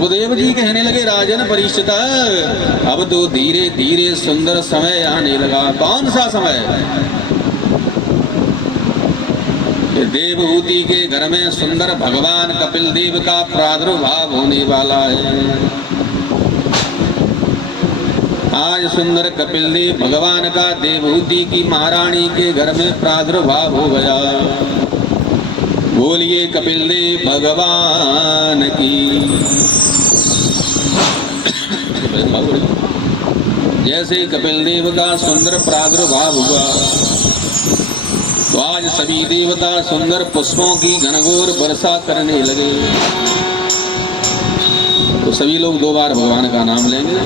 सुखदेव जी कहने लगे राजन परीक्षित, अब तो धीरे धीरे सुंदर समय आने लगा। कौन सा समय? देवहूति के घर में सुंदर भगवान कपिल देव का प्रादुर्भाव होने वाला है। आज सुंदर कपिल देव भगवान का देवहूति की महारानी के घर में प्रादुर्भाव हो गया। बोलिए कपिल देव भगवान की। जैसे कपिल देव का सुंदर प्रादुर्भाव हुआ तो आज सभी देवता सुंदर पुष्पों की घनघोर वर्षा करने लगे। तो सभी लोग 2 बार भगवान का नाम लेंगे।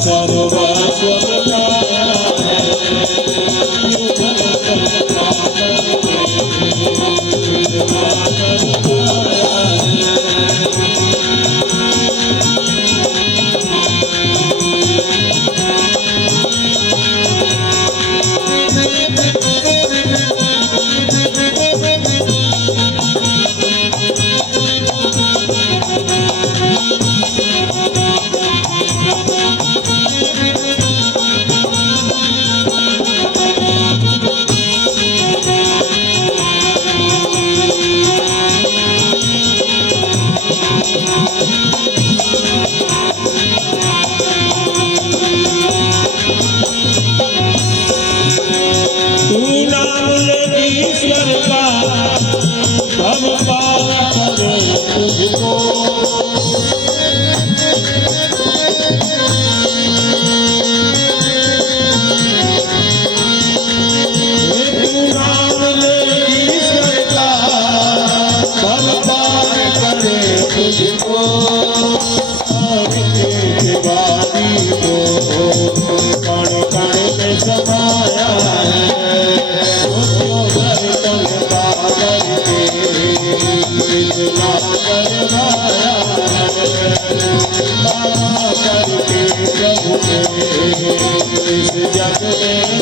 सर्वस्व बताया है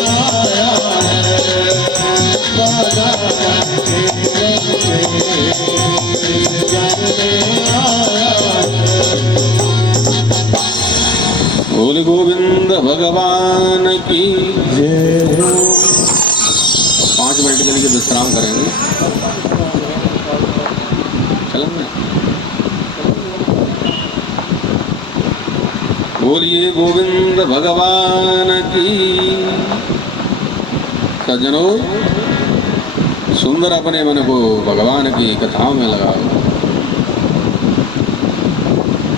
आया है, राजा के रंग से इस जग में आया है। बोल गोविंद भगवान की जय हो। 5 मिनट के लिए विश्राम करेंगे। चलेंगे। बोलिए गोविंद भगवान की। सज्जनों, सुंदर अपने मन को भगवान की कथाओं में लगाओ,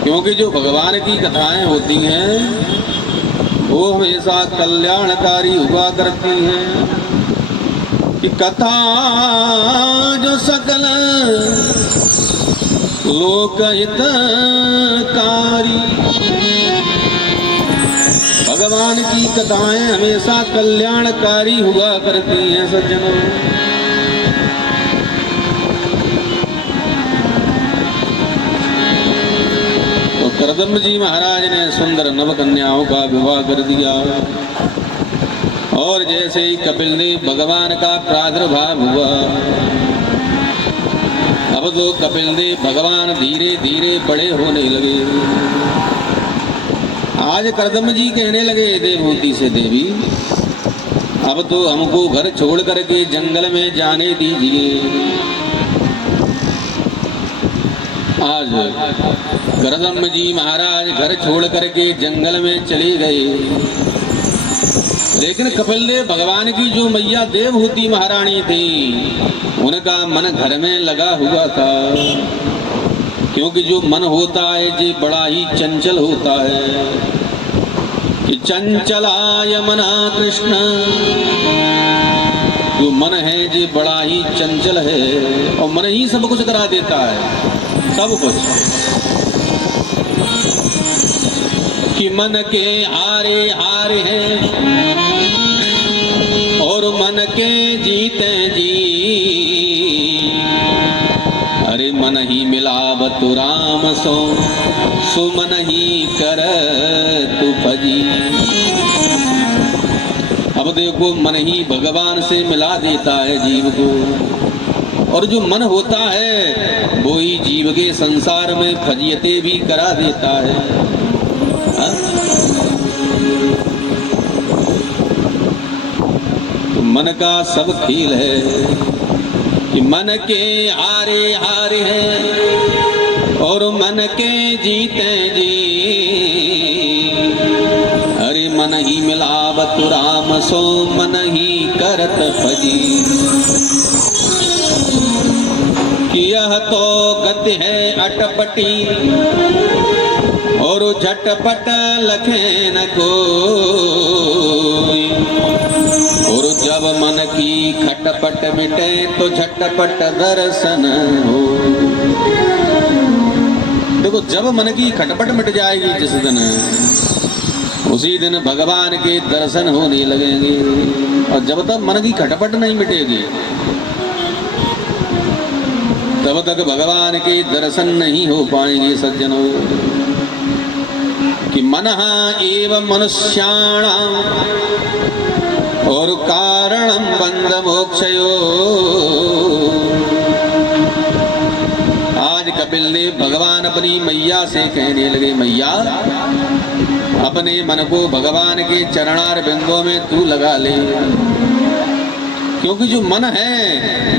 क्योंकि जो भगवान की कथाएं होती हैं वो हमेशा कल्याणकारी हुआ करती हैं। कि कथा जो सकल लोकहितकारी, भगवान की कथाएं हमेशा कल्याणकारी हुआ करती हैं सज्जनों। तो करदम जी महाराज ने सुंदर नव कन्याओं का विवाह कर दिया, और जैसे ही कपिल देव भगवान का प्रादुर्भाव हुआ, अब तो कपिल देव भगवान धीरे धीरे बड़े होने लगे। आज करदम जी कहने लगे देवहूति से, देवी अब तो हमको घर छोड़ करके जंगल में जाने दीजिए। आज करदम जी महाराज घर छोड़ करके जंगल में चले गए, लेकिन कपिल देव भगवान की जो मैया देवहूति महारानी थी उनका मन घर में लगा हुआ था, क्योंकि जो मन होता है ये बड़ा ही चंचल होता है। कि चंचलाय मना कृष्ण, जो मन है ये बड़ा ही चंचल है, और मन ही सब कुछ करा देता है, सब कुछ। कि मन के हारे हार हैं और मन के जीते जी, अरे मन ही मिलावत राम सो, सुमन ही कर तू भजी। अब देखो मन ही भगवान से मिला देता है जीव को, और जो मन होता है वो ही जीव के संसार में फजियतें भी करा देता है। तो मन का सब खेल है कि मन के हारे हारे हैं और मन के जीते जी, अरे मन ही मिलावत राम सो, मन ही करत भजी। कि यह तो गति है अटपटी और झटपट लखे न कोई, और जब मन की खटपट मिटे तो झटपट दर्शन हो। देखो, जब मन की खटपट मिट जाएगी जिस दिन, उसी दिन भगवान के दर्शन होने लगेंगे, और जब तक मन की खटपट नहीं मिटेगी तब तक भगवान के दर्शन नहीं हो पाएंगे सज्जनों। कि मनः एव मनुष्याणां और कारणं बंध मोक्षयो। आज कपिल देव भगवान अपनी मैया से कहने लगे, मैया अपने मन को भगवान के चरणार बिंदुओं में तू लगा ले, क्योंकि जो मन है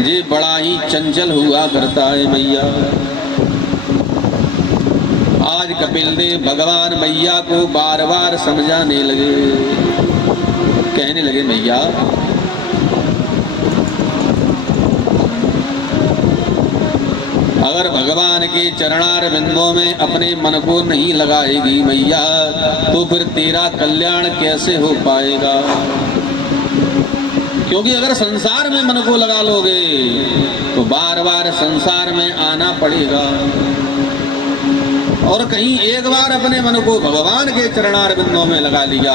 ये बड़ा ही चंचल हुआ करता है मैया। आज कपिल देव भगवान मैया को बार बार समझाने लगे, कहने लगे, मैया अगर भगवान के चरणार बिंदुओं में अपने मन को नहीं लगाएगी मैया, तो फिर तेरा कल्याण कैसे हो पाएगा। क्योंकि अगर संसार में मन को लगा लोगे तो बार बार संसार में आना पड़ेगा, और कहीं एक बार अपने मन को भगवान के चरणार बिंदुओं में लगा लिया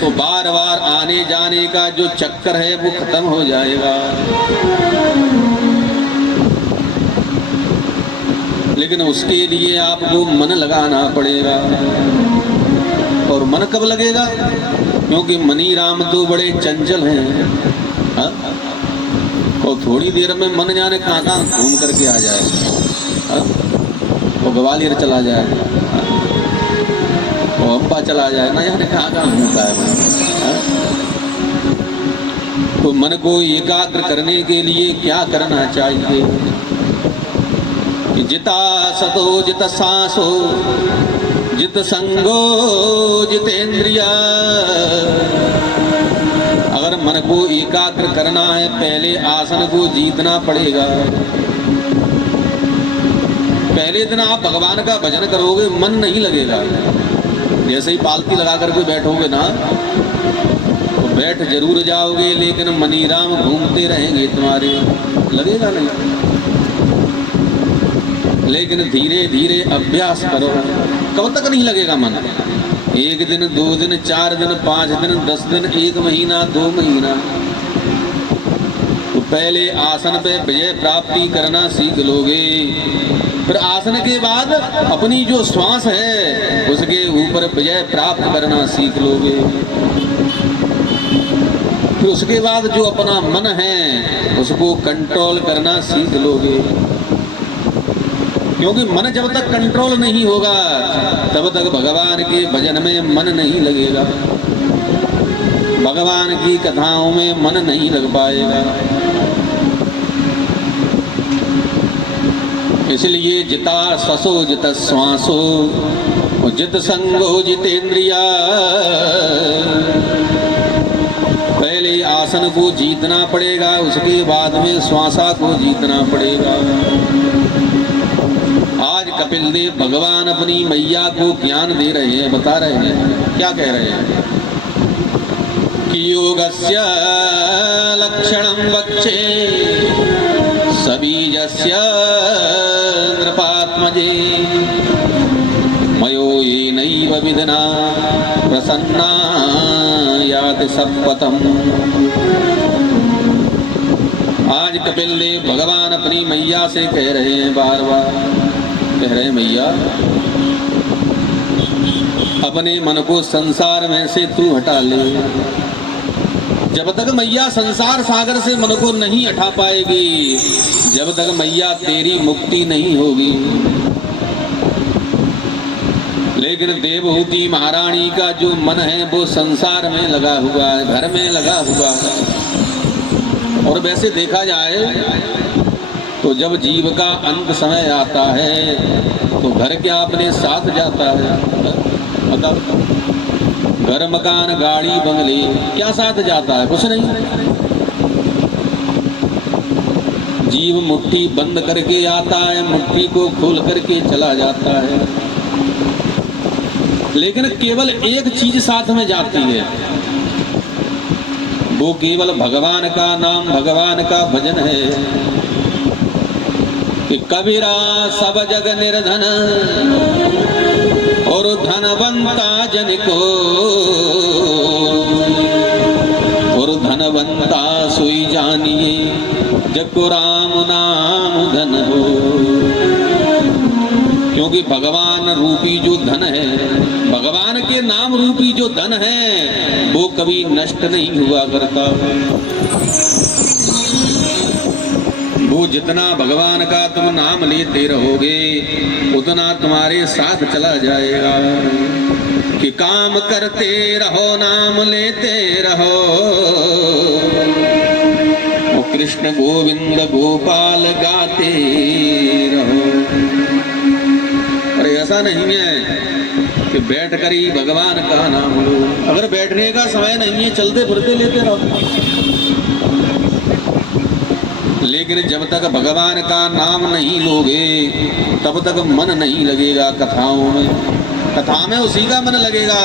तो बार बार आने जाने का जो चक्कर है वो खत्म हो जाएगा। लेकिन उसके लिए आपको मन लगाना पड़ेगा, और मन कब लगेगा? क्योंकि मनी राम तो बड़े चंचल हैं, हाँ? और थोड़ी देर में मन जाने कहाँ कहाँ घूम करके आ जाए, हाँ? वो ग्वालियर चला जाए, हाँ? वो अम्बा चला जाए, ना जाने कहाँ कहाँ घूमता है मन, हाँ? तो मन को एकाग्र करने के लिए क्या करना चाहिए कि जिता सतो जित सांसो जित संगो जितेंद्रिया। अगर मन को एकाग्र करना है पहले आसन को जीतना पड़ेगा। पहले दिन आप भगवान का भजन करोगे मन नहीं लगेगा। जैसे ही पालती लगा करके बैठोगे ना तो बैठ जरूर जाओगे, लेकिन मनीराम घूमते रहेंगे तुम्हारे, लगेगा नहीं। लेकिन धीरे धीरे अभ्यास करो, कब तक नहीं लगेगा मन? 1 दिन 2 दिन 4 दिन 5 दिन 10 दिन 1 महीना 2 महीना। तो पहले आसन पे विजय प्राप्ति करना सीख लोगे, फिर आसन के बाद अपनी जो श्वास है उसके ऊपर विजय प्राप्त करना सीख लोगे। फिर उसके बाद जो अपना मन है उसको कंट्रोल करना सीख लोगे, क्योंकि मन जब तक कंट्रोल नहीं होगा तब तक भगवान के भजन में मन नहीं लगेगा, भगवान की कथाओं में मन नहीं लग पाएगा। इसलिए जिता ससो जित श्वासो जित संगो जितेंद्रिया। पहले आसन को जीतना पड़ेगा, उसके बाद में श्वासा को जीतना पड़ेगा। आज कपिल देव भगवान अपनी मैया को ज्ञान दे रहे हैं, बता रहे हैं, क्या कह रहे हैं कि योगस्य लक्षणं वक्षे सबीजस्य नृपात्मजे मयो येनैव विधना प्रसन्ना याति सत्पथम्। आज कपिल देव भगवान अपनी मैया से कह रहे हैं, बार बार कह रहे हैं, मैया अपने मन को संसार में से तू हटा ले। जब तक मैया संसार सागर से मन को नहीं हटा पाएगी, जब तक मैया तेरी मुक्ति नहीं होगी। लेकिन देवहूति महारानी का जो मन है वो संसार में लगा हुआ है, घर में लगा हुआ है। और वैसे देखा जाए तो जब जीव का अंत समय आता है तो घर क्या अपने साथ जाता है? मतलब घर मकान गाड़ी बंगले क्या साथ जाता है? कुछ नहीं। जीव मुट्ठी बंद करके आता है, मुट्ठी को खोल करके चला जाता है, लेकिन केवल एक चीज साथ में जाती है, वो केवल भगवान का नाम, भगवान का भजन है। कि कबीरा सब जग निर्धन और धनवंता जन को, और धनवंता सोई जानिए जग को राम नाम धन हो। क्योंकि भगवान रूपी जो धन है, भगवान के नाम रूपी जो धन है वो कभी नष्ट नहीं हुआ करता। वो जितना भगवान का तुम नाम लेते रहोगे उतना तुम्हारे साथ चला जाएगा। कि काम करते रहो नाम लेते रहो, और कृष्ण गोविंद गोपाल गाते रहो। अरे ऐसा नहीं है कि बैठ कर ही भगवान का नाम लो। अगर बैठने का समय नहीं है चलते फिरते लेते रहो, लेकिन जब तक भगवान का नाम नहीं लोगे तब तक मन नहीं लगेगा कथाओं में। कथा में उसी का मन लगेगा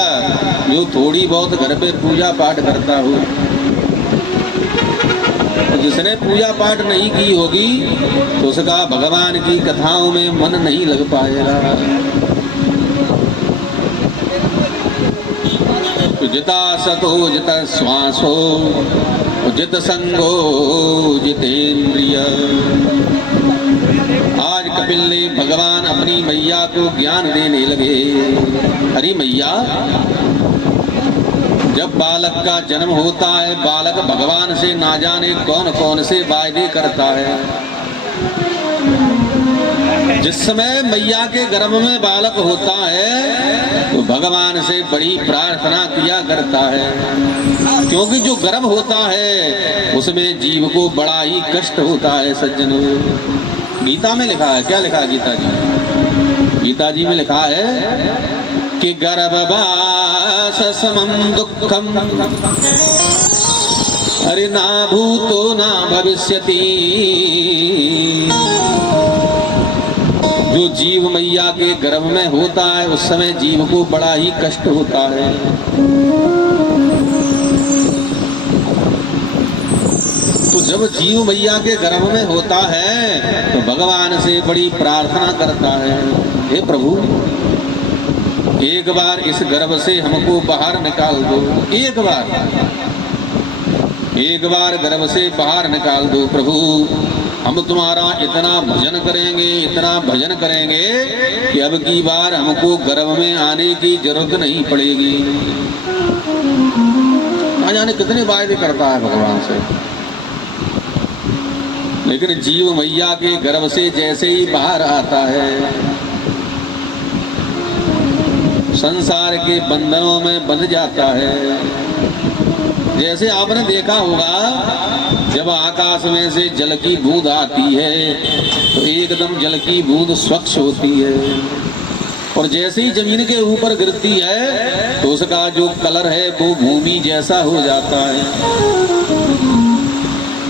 जो थोड़ी बहुत घर पे पूजा पाठ करता हो। तो जिसने पूजा पाठ नहीं की होगी तो उसका भगवान की कथाओं में मन नहीं लग पाएगा। तो जिता सतो जित श्वासो जित संगो जितेंद्रिय। आज कपिल ने भगवान अपनी मैया को ज्ञान देने लगे। अरे मैया, जब बालक का जन्म होता है, बालक भगवान से ना जाने कौन कौन से वायदे करता है। जिस समय मैया के गर्भ में बालक होता है तो भगवान से बड़ी प्रार्थना किया करता है, क्योंकि जो गर्भ होता है उसमें जीव को बड़ा ही कष्ट होता है। सज्जनों, गीता में लिखा है, क्या लिखा है गीता जी? गीता जी में लिखा है कि गर्भवास समम दुखम अरे ना भूतो ना भविष्यति। जो जीव मैया के गर्भ में होता है उस समय जीव को बड़ा ही कष्ट होता है। तो जब जीव मैया के गर्भ में होता है तो भगवान से बड़ी प्रार्थना करता है, हे प्रभु एक बार इस गर्भ से हमको बाहर निकाल दो, एक बार गर्भ से बाहर निकाल दो प्रभु। हम तुम्हारा इतना भजन करेंगे, इतना भजन करेंगे कि अब की बार हमको गर्भ में आने की जरूरत नहीं पड़ेगी। ना जाने कितने वायदे करता है भगवान से, लेकिन जीव मैया के गर्भ से जैसे ही बाहर आता है संसार के बंधनों में बंध जाता है। जैसे आपने देखा होगा जब आकाश में से जल की बूंद आती है तो एकदम जल की बूंद स्वच्छ होती है, और जैसे ही जमीन के ऊपर गिरती है तो उसका जो कलर है वो भूमि जैसा हो जाता है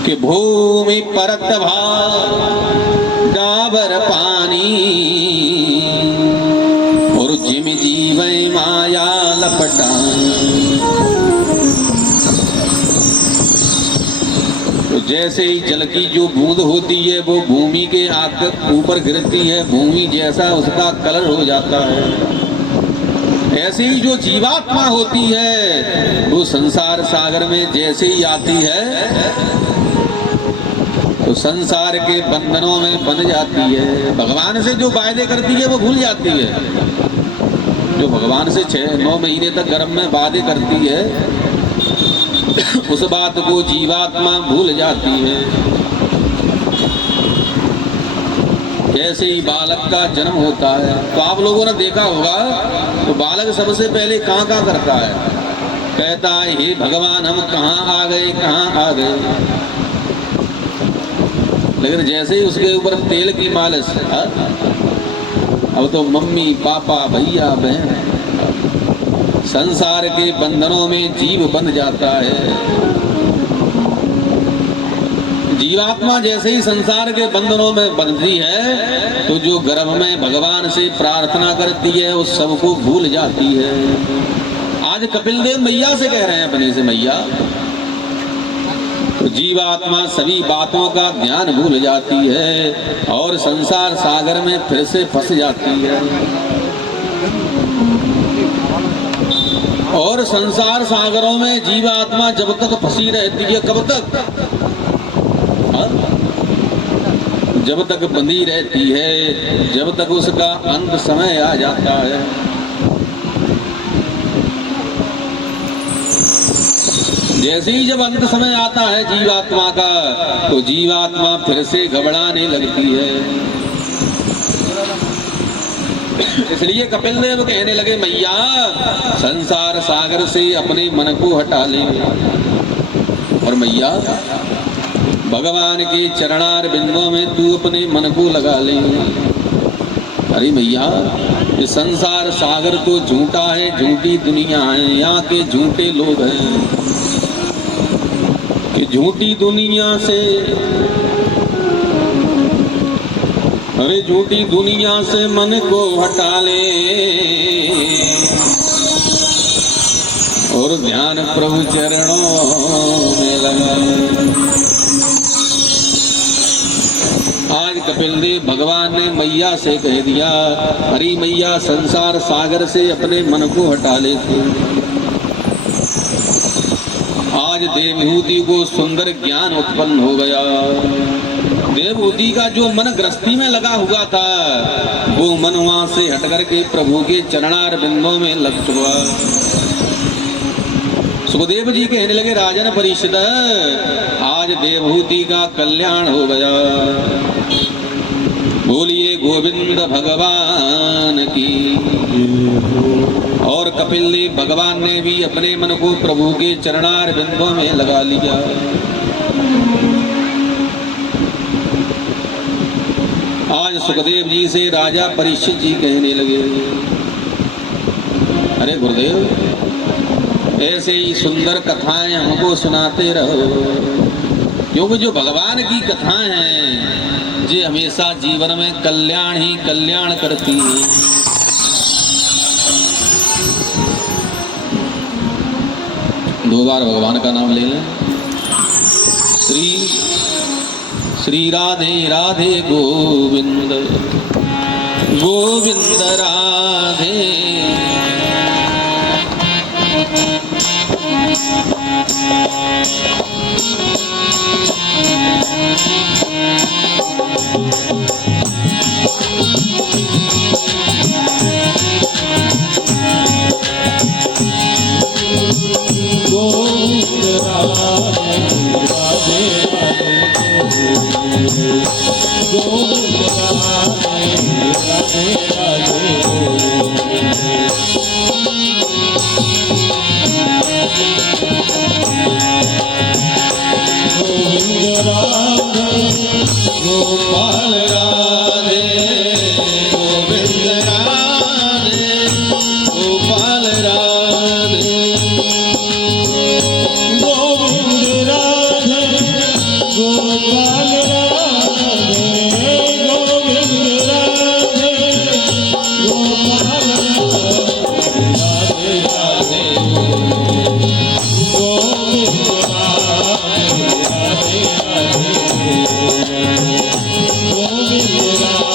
कि भूमि परत भाव डाबर पानी और जिम जीव माया लपटानी। तो जैसे ही जल की जो बूंद होती है वो भूमि के आकर ऊपर गिरती है, भूमि जैसा उसका कलर हो जाता है। ऐसे ही जो जीवात्मा होती है वो संसार सागर में जैसे ही आती है तो संसार के बंधनों में बंध जाती है। भगवान से जो वायदे करती है वो भूल जाती है। जो भगवान से 6-9 महीने तक गर्भ में वादे करती है उस बात को जीवात्मा भूल जाती है। जैसे ही बालक का जन्म होता है तो आप लोगों ने देखा होगा तो बालक सबसे पहले कहाँ करता है, कहता है हे भगवान हम कहाँ आ गए। लेकिन जैसे ही उसके ऊपर तेल की मालिश, अब तो मम्मी पापा भैया बहन संसार के बंधनों में जीव बंध जाता है। जीवात्मा जैसे ही संसार के बंधनों में बंधती है तो जो गर्भ में भगवान से प्रार्थना करती है उस सबको भूल जाती है। आज कपिल देव मैया से कह रहे हैं अपने से, मैया तो जीवात्मा सभी बातों का ध्यान भूल जाती है और संसार सागर में फिर से फंस जाती है। और संसार सागरों में जीवात्मा जब तक फंसी रहती है, कब तक? जब तक बंधी रहती है, जब तक उसका अंत समय आ जाता है। जैसे ही जब अंत समय आता है जीवात्मा का तो जीवात्मा फिर से घबराने लगती है। इसलिए कपिल देव कहने लगे मैया संसार सागर से अपने मन को हटा ले और मैया भगवान के चरणार बिंदुओं में तू अपने मन को लगा ले। अरे मैया ये संसार सागर तो झूठा है, झूठी दुनिया है, यहाँ के झूठे लोग हैं कि झूठी दुनिया से, अरे झूठी दुनिया से मन को हटा ले और ध्यान प्रभु चरणों में लगा। आज कपिल देव भगवान ने मैया से कह दिया, अरे मैया संसार सागर से अपने मन को हटा ले। आज देवहूति को सुंदर ज्ञान उत्पन्न हो गया। देवहूति का जो मन गृहस्थी में लगा हुआ था वो मन वहां से हट करके प्रभु के चरणार बिंदों में लग चुका। सुखदेव जी कहने लगे राजन परिषद, आज देवहूति का कल्याण हो गया। बोलिए गोविंद भगवान की। और कपिल देव भगवान ने भी अपने मन को प्रभु के चरणार बिंदों में लगा लिया। आज सुखदेव जी से राजा परीक्षित जी कहने लगे, अरे गुरुदेव, ऐसे ही सुंदर कथाएं हमको सुनाते रहो, क्योंकि जो भगवान की कथाएं हैं ये हमेशा जीवन में कल्याण ही कल्याण करती हैं। दो बार भगवान का नाम ले लें। श्री राधे राधे गोविंद गोविंद राधे। गोपाल राधे गोविंद राधे गोपाल राधे गोविंद राधे गोपाल राधे गोविंद राधे गोपाल राधे राधे गोविंद राधे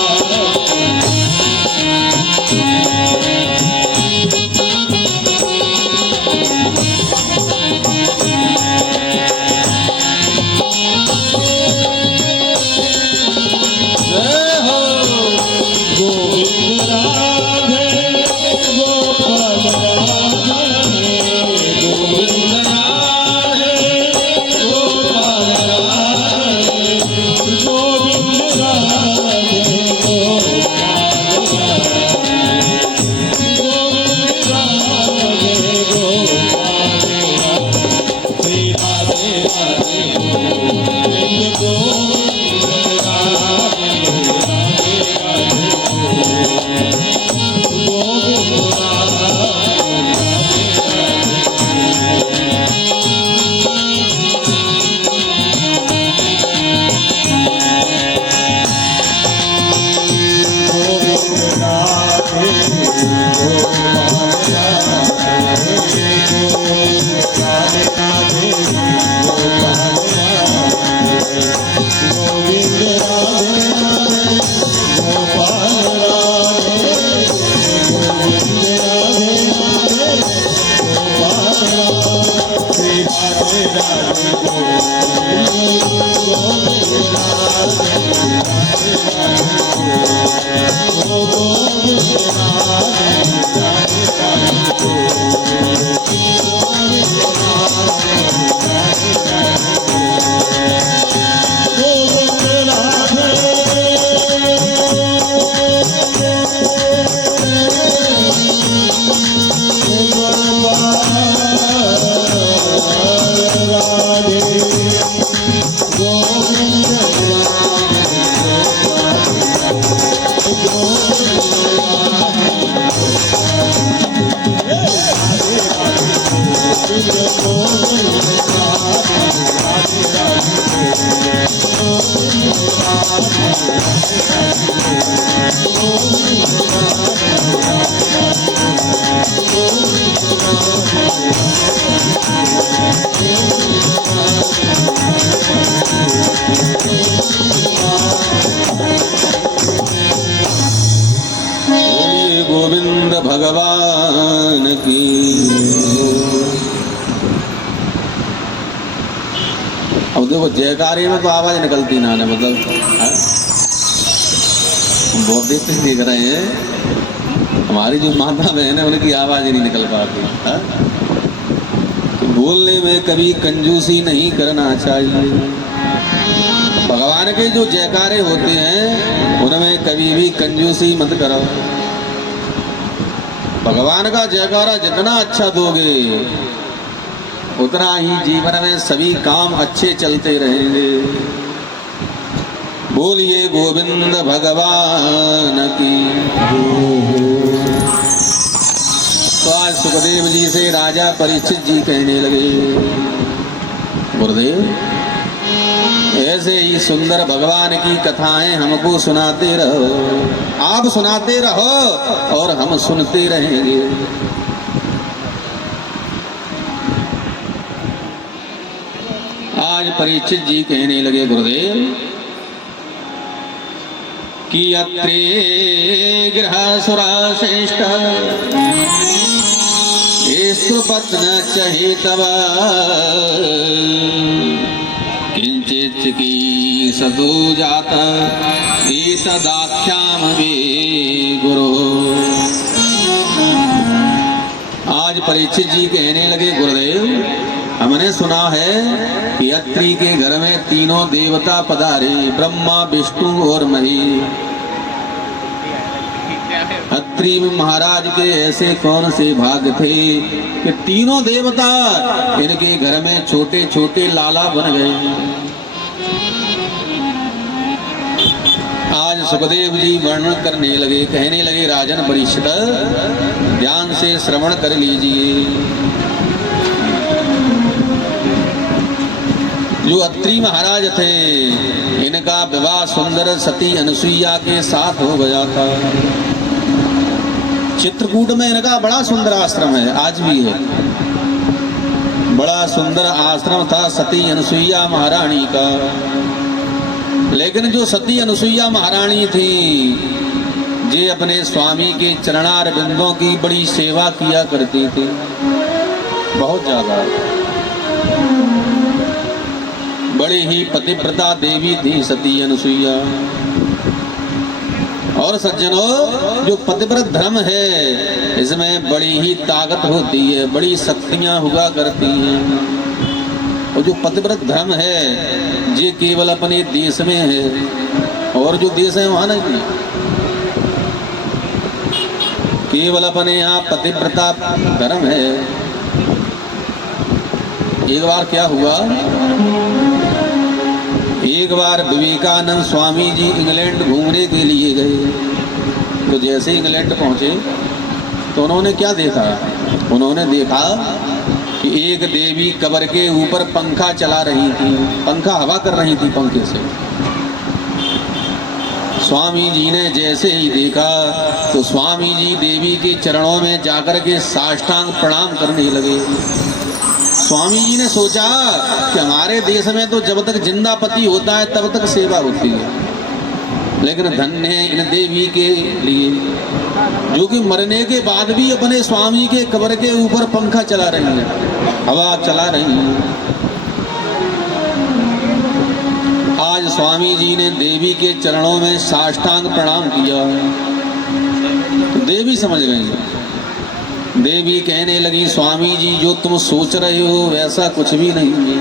गोविंद भगवान की। अब देखो जयकारे में तो आवाज निकलती ना है, मतलब बहुत देर से देख रहे हैं हमारी जो माता बहन है उनकी आवाज ही नहीं निकल पाती है। तो बोलने में कभी कंजूसी नहीं करना चाहिए। भगवान के जो जयकारे होते हैं उनमें कभी भी कंजूसी मत करो। भगवान का जयकारा जितना अच्छा दोगे उतना ही जीवन में सभी काम अच्छे चलते रहेंगे। बोलिए गोविंद भगवान की। तो आज सुखदेव जी से राजा परीक्षित जी कहने लगे, गुरुदेव ऐसे ही सुंदर भगवान की कथाएं हमको सुनाते रहो, आप सुनाते रहो और हम सुनते रहेंगे। आज परीक्षित जी कहने लगे, गुरुदेव कि अत्रे गृह सुरा श्रेष्ठ स्त्रुपत्न चहि तव किंचित चिकीर्षतो जात एतदाख्याम वे गुरु। आज परीक्षित जी कहने लगे, गुरुदेव हमने सुना है कि अत्रि के घर में तीनों देवता पधारे, ब्रह्मा विष्णु और महेश। अत्रि महाराज के ऐसे कौन से भाग थे कि तीनों देवता इनके घर में छोटे छोटे लाला बन गए। आज सुखदेव जी वर्णन करने लगे, कहने लगे, राजन परीक्षित ध्यान से श्रवण कर लीजिए। जो अत्रि महाराज थे इनका विवाह सुंदर सती अनुसुईया के साथ हो गया था। चित्रकूट में इनका बड़ा सुंदर आश्रम है, आज भी है। बड़ा सुंदर आश्रम था सती अनुसुईया महारानी का। लेकिन जो सती अनुसुईया महारानी थी ये अपने स्वामी के चरणार बिंदों की बड़ी सेवा किया करती थी, बहुत ज्यादा। बड़ी ही पतिव्रता देवी थी सती अनुसुईया। और सज्जनों, जो पतिव्रत धर्म है इसमें बड़ी ही ताकत होती है, बड़ी शक्तियां हुआ करती हैं। और जो पतिव्रत धर्म है ये केवल अपने देश में है, और जो देश है वहां नहीं। केवल अपने यहाँ पतिव्रता धर्म है। एक बार क्या हुआ, एक बार विवेकानंद स्वामी जी इंग्लैंड घूमने के लिए गए। तो जैसे इंग्लैंड पहुंचे तो उन्होंने क्या देखा, उन्होंने देखा कि एक देवी कब्र के ऊपर पंखा चला रही थी, पंखा हवा कर रही थी पंखे से। स्वामी जी ने जैसे ही देखा तो स्वामी जी देवी के चरणों में जाकर के साष्टांग प्रणाम करने लगे। स्वामी जी ने सोचा कि हमारे देश में तो जब तक जिंदा पति होता है तब तक सेवा होती है, लेकिन धन्य है इन देवी के लिए जो कि मरने के बाद भी अपने स्वामी के कब्र के ऊपर पंखा चला रही है, हवा चला रही है। आज स्वामी जी ने देवी के चरणों में साष्टांग प्रणाम किया। देवी समझ गई। देवी कहने लगी, स्वामी जी जो तुम सोच रहे हो वैसा कुछ भी नहीं है।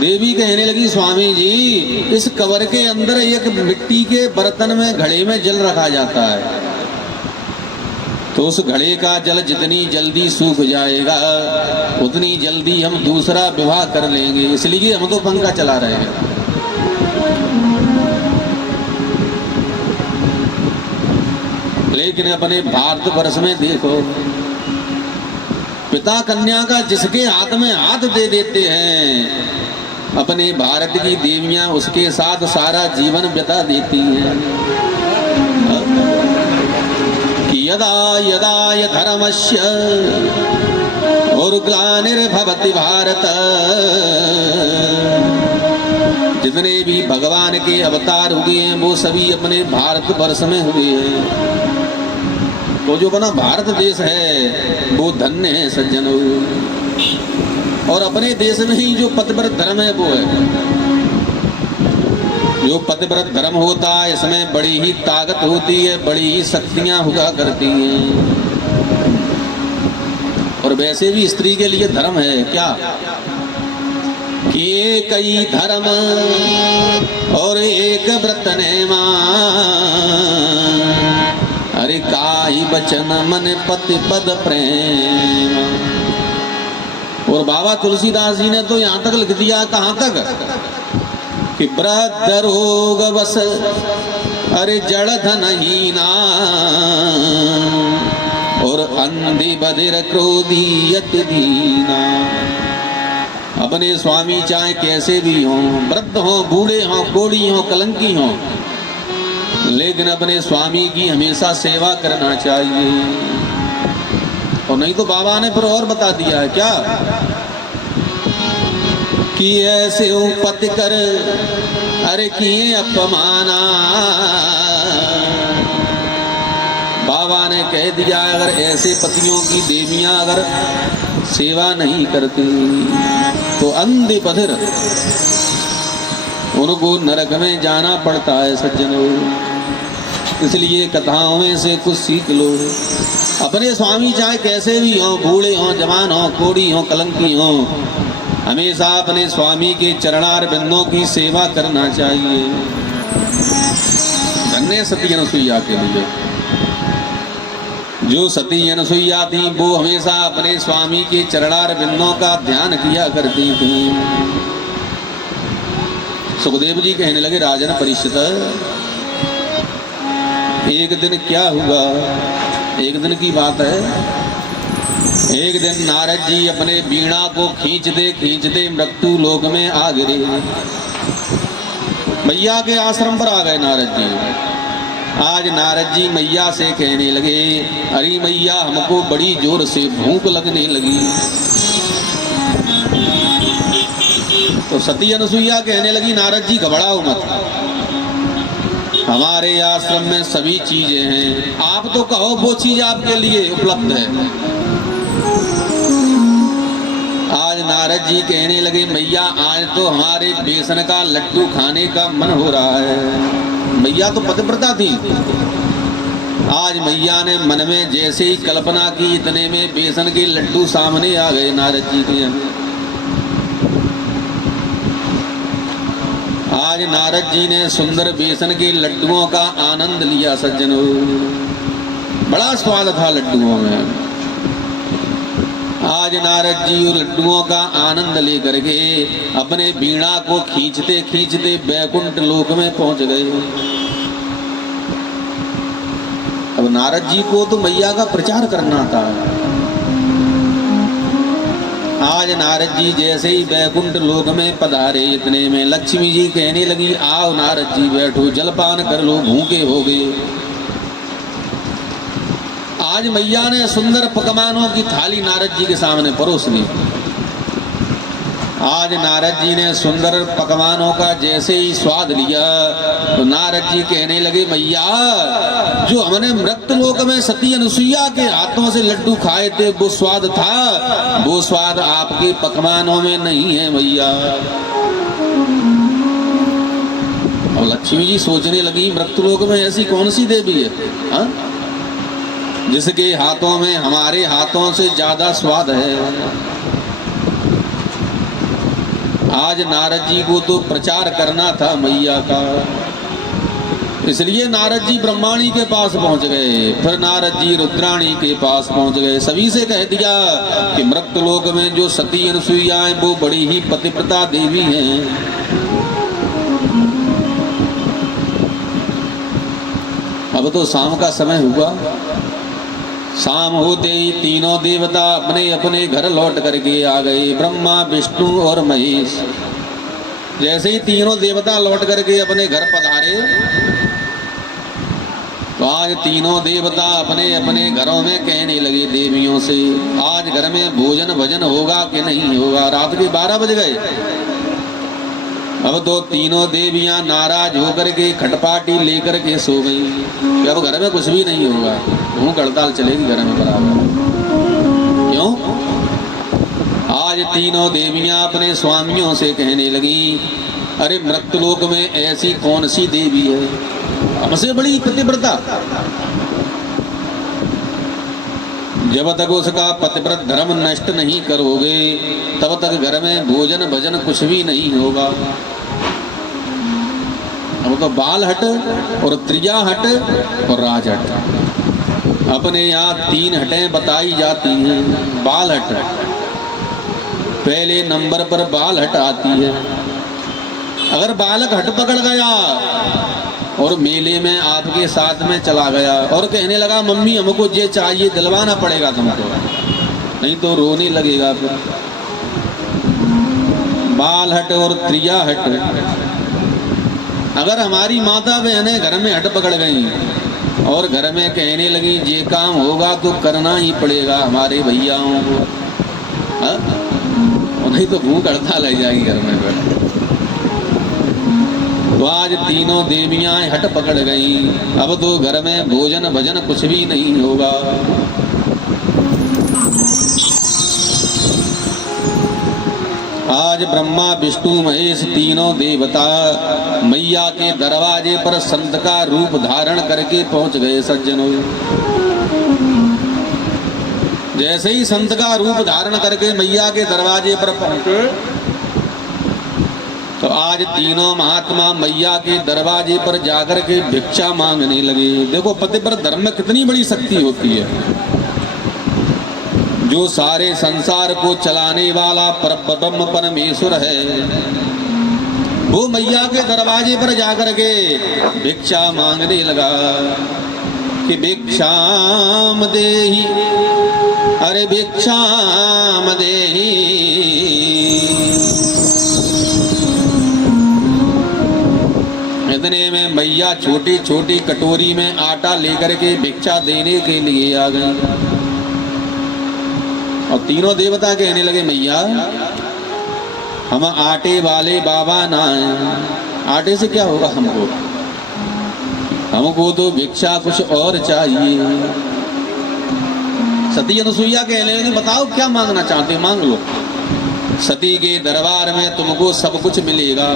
देवी कहने लगी, स्वामी जी इस कब्र के अंदर एक मिट्टी के बर्तन में घड़े में जल रखा जाता है, तो उस घड़े का जल जितनी जल्दी सूख जाएगा उतनी जल्दी हम दूसरा विवाह कर लेंगे, इसलिए हम तो पंखा चला रहे हैं। लेकिन अपने भारतवर्ष में देखो, पिता कन्या का जिसके हाथ में हाथ दे देते हैं, अपने भारत की देवियां उसके साथ सारा जीवन बिता देती हैं। कि यदा यदा धर्मस्य और ग्लानिर्भवति भारत, जितने भी भगवान के अवतार हुए हैं वो सभी अपने भारतवर्ष में हुए हैं। तो जो बना भारत देश है वो धन्य है सज्जनों। और अपने देश में ही जो पतिव्रत धर्म है वो है, जो पतिव्रत धर्म होता है इसमें बड़ी ही ताकत होती है, बड़ी ही शक्तियां हुआ करती हैं। और वैसे भी स्त्री के लिए धर्म है क्या कि एक ही धर्म और एक व्रत नेमा, अरे काई बचन मन पति पद प्रेम। और बाबा तुलसीदास जी ने तो यहाँ तक लिख दिया, कहाँ तक कि वृद्ध रोग बस अरे जड़ धनहीना, और अंधी बधिर क्रोधी अति दीना। अपने स्वामी चाहे कैसे भी हों, वृद्ध हों, बूढ़े हों, कोढ़ी हों, कलंकी हों, लेकिन अपने स्वामी की हमेशा सेवा करना चाहिए। और नहीं तो बाबा ने फिर और बता दिया है क्या कि ऐसे उपत कर अरे किए अपमाना। बाबा ने कह दिया अगर ऐसे पतियों की देवियां अगर सेवा नहीं करती तो अंधे बधिर उनको नरक में जाना पड़ता है सज्जनों। इसलिए कथाओं में से कुछ सीख लो। अपने स्वामी चाहे कैसे भी हों, बूढ़े हों, जवान हों, कोढ़ी हों, कलंकी हों, हमेशा अपने स्वामी के चरणार बिंदों की सेवा करना चाहिए। धन्य सती अनसुईया के लिए। जो सती अनसुईया थी वो हमेशा अपने स्वामी के चरणार बिंदों का ध्यान किया करती थी। सुखदेव जी कहने लगे राजन परीक्षित, एक दिन क्या हुआ, एक दिन की बात है। एक दिन नारद जी अपने वीणा को खींचते मृत्यु लोक में आ गिरे। मैया के आश्रम पर आ गए नारद जी। आज नारद जी मैया से कहने लगे अरे मैया हमको बड़ी जोर से भूख लगने लगी। तो सती अनसुईया कहने लगी नारद जी घबराओ मत, हमारे आश्रम में सभी चीजें हैं, आप तो कहो वो चीज आपके लिए उपलब्ध है। आज नारद जी कहने लगे मैया आज तो हमारे बेसन का लड्डू खाने का मन हो रहा है। मैया तो पतिव्रता थी। आज मैया ने मन में जैसे ही कल्पना की इतने में बेसन के लड्डू सामने आ गए नारद जी के। आज नारद जी ने सुंदर बेसन के लड्डुओं का आनंद लिया सज्जनों। बड़ा स्वाद था लड्डुओं में। आज नारद जी लड्डुओं का आनंद लेकर के अपने वीणा को खींचते खींचते बैकुंठ लोक में पहुंच गए। अब नारद जी को तो मैया का प्रचार करना था। आज नारद जी जैसे ही बैकुंठ लोक में पधारे इतने में लक्ष्मी जी कहने लगी आओ नारद जी बैठो, जलपान कर लो, भूखे हो गए। आज मैया ने सुंदर पकवानों की थाली नारद जी के सामने परोस दी। आज नारद जी ने सुंदर पकवानों का जैसे ही स्वाद लिया तो नारद जी कहने लगे मैया जो हमने मृत्युलोक में सती अनुसुईया के हाथों से लड्डू खाए थे वो स्वाद था, वो स्वाद आपके पकवानों में नहीं है मैया। और लक्ष्मी जी सोचने लगी मृत्युलोक में ऐसी कौन सी देवी है हा? जिसके हाथों में हमारे हाथों से ज्यादा स्वाद है। आज नारद जी को तो प्रचार करना था मैया का, इसलिए नारद जी ब्रह्माणी के पास पहुंच गए, फिर नारद जी रुद्राणी के पास पहुंच गए। सभी से कह दिया कि मृत्युलोक में जो सती अनुसुईया हैं वो बड़ी ही पतिव्रता देवी हैं। अब तो शाम का समय हुआ। शाम होते ही तीनों देवता अपने अपने घर लौट करके आ गए, ब्रह्मा विष्णु और महेश। जैसे ही तीनों देवता लौट करके अपने घर पधारे तो आज तीनों देवता अपने अपने घरों में कहने लगे देवियों से आज घर में भोजन भजन होगा कि नहीं होगा। रात के 12 बज गए। अब तो तीनों देवियां नाराज होकर के खटपाटी लेकर के सो गई कि अब घर में कुछ भी नहीं होगा, भूख हड़ताल चलेगी घर में बराबर। क्यों? आज तीनों देवियां अपने स्वामियों से कहने लगी अरे मृत्युलोक में ऐसी कौन सी देवी है हमसे बड़ी पतिव्रता। जब तक उसका पतिव्रत धर्म नष्ट नहीं करोगे तब तक घर में भोजन भजन कुछ भी नहीं होगा। अब तो बाल हट और त्रिया हट और राज हट, अपने यहाँ 3 हटें बताई जाती हैं। बाल हट पहले नंबर पर बाल हट आती है। अगर बालक हट पकड़ गया और मेले में आपके साथ में चला गया और कहने लगा मम्मी हमको ये चाहिए, दिलवाना पड़ेगा तुमको, नहीं तो रोने लगेगा। फिर बाल हट और त्रिया हट। अगर हमारी माता बहनें घर में हट पकड़ गई और घर में कहने लगी ये काम होगा तो करना ही पड़ेगा हमारे भैयाओं को, नहीं तो भूख हड़ताल लग जाएगी घर में बैठ। तो आज तीनों देवियां हट पकड़ गई, अब तो घर में भोजन भजन कुछ भी नहीं होगा। आज ब्रह्मा विष्णु महेश तीनों देवता मैया के दरवाजे पर संत का रूप धारण करके पहुंच गए। सज्जनों, जैसे ही संत का रूप धारण करके मैया के दरवाजे पर पहुंचे तो आज तीनों महात्मा मैया के दरवाजे पर जाकर के भिक्षा मांगने लगे। देखो पतिव्रत धर्म में कितनी बड़ी शक्ति होती है। जो सारे संसार को चलाने वाला परब्रह्म परमेश्वर है, वो मैया के दरवाजे पर जाकर के भिक्षा मांगने लगा कि भिक्षाम देहि, अरे भिक्षाम देहि। इतने में मैया छोटी छोटी कटोरी में आटा लेकर के भिक्षा देने के लिए आ गई और तीनों देवता कहने लगे मैया हम आटे वाले बाबा ना हैं, आटे से क्या होगा हमको, हमको तो भिक्षा कुछ और चाहिए। सती अनुसुईया कहने लगे बताओ क्या मांगना चाहते, मांग लो, सती के दरबार में तुमको सब कुछ मिलेगा।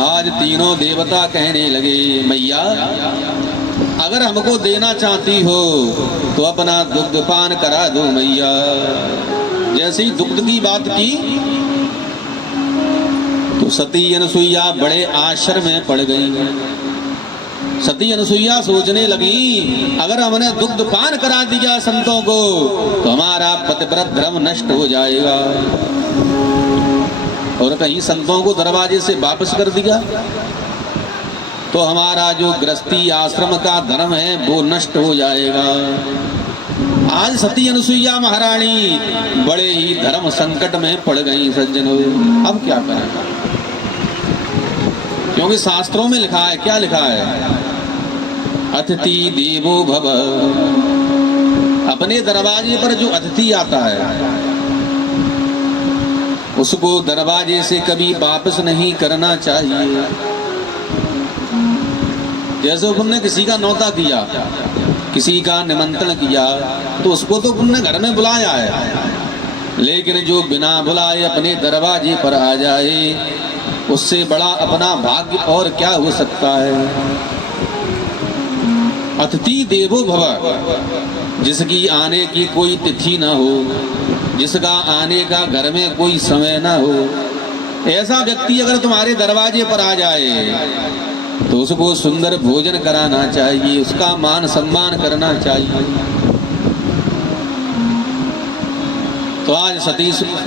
आज तीनों देवता कहने लगे मैया अगर हमको देना चाहती हो तो अपना दुग्ध पान करा दो मैया। जैसे ही दुग्ध की बात की तो सती अनुसुईया बड़े आश्चर्य में पड़ गई। सती अनुसुईया सोचने लगी अगर हमने दुग्ध पान करा दिया संतों को तो हमारा पतिव्रत धर्म नष्ट हो जाएगा, और कहीं संतों को दरवाजे से वापस कर दिया तो हमारा जो गृहस्थी आश्रम का धर्म है वो नष्ट हो जाएगा। आज सती अनुसुईया महारानी बड़े ही धर्म संकट में पड़ गई। सज्जनों, अब क्या करें, क्योंकि शास्त्रों में लिखा है, क्या लिखा है, अतिथि देवो भव। अपने दरवाजे पर जो अतिथि आता है उसको दरवाजे से कभी वापस नहीं करना चाहिए। जैसे तुमने किसी का न्योता किया, किसी का निमंत्रण किया तो उसको तो तुमने घर में बुलाया है, लेकिन जो बिना बुलाए अपने दरवाजे पर आ जाए उससे बड़ा अपना भाग्य और क्या हो सकता है। अतिथि देवो भव, जिसकी आने की कोई तिथि ना हो, जिसका आने का घर में कोई समय ना हो, ऐसा व्यक्ति अगर तुम्हारे दरवाजे पर आ जाए तो उसको सुंदर भोजन कराना चाहिए, उसका मान सम्मान करना चाहिए। तो आज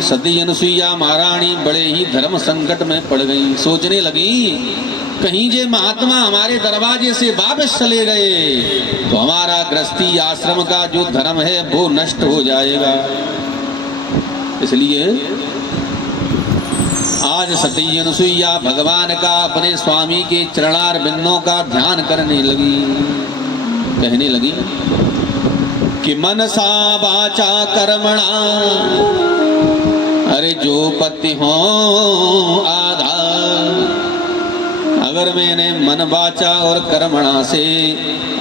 सती अनुसुईया महारानी बड़े ही धर्म संकट में पड़ गई। सोचने लगी कहीं जे महात्मा हमारे दरवाजे से वापस चले गए तो हमारा गृहस्थी आश्रम का जो धर्म है वो नष्ट हो जाएगा। इसलिए आज सती अनुसुईया भगवान का, अपने स्वामी के चरणार बिंदों का ध्यान करने लगी। कहने लगी कि मनसा वाचा कर्मणा, अरे जो पति हो आधार। अगर मैंने मन वाचा और कर्मणा से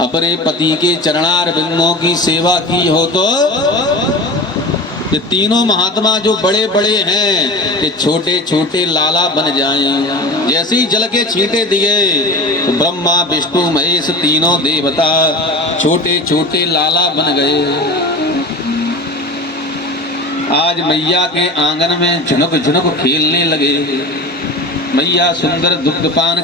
अपने पति के चरणार बिंदों की सेवा की हो कि तीनों महात्मा जो बड़े बड़े हैं कि छोटे छोटे लाला बन जाएं। जैसे ही जल के छींटे दिए तो ब्रह्मा विष्णु महेश तीनों देवता छोटे छोटे लाला बन गए। आज मैया के आंगन में झुनुक झुनुक खेलने लगे। मैया सुंदर दुग्धपान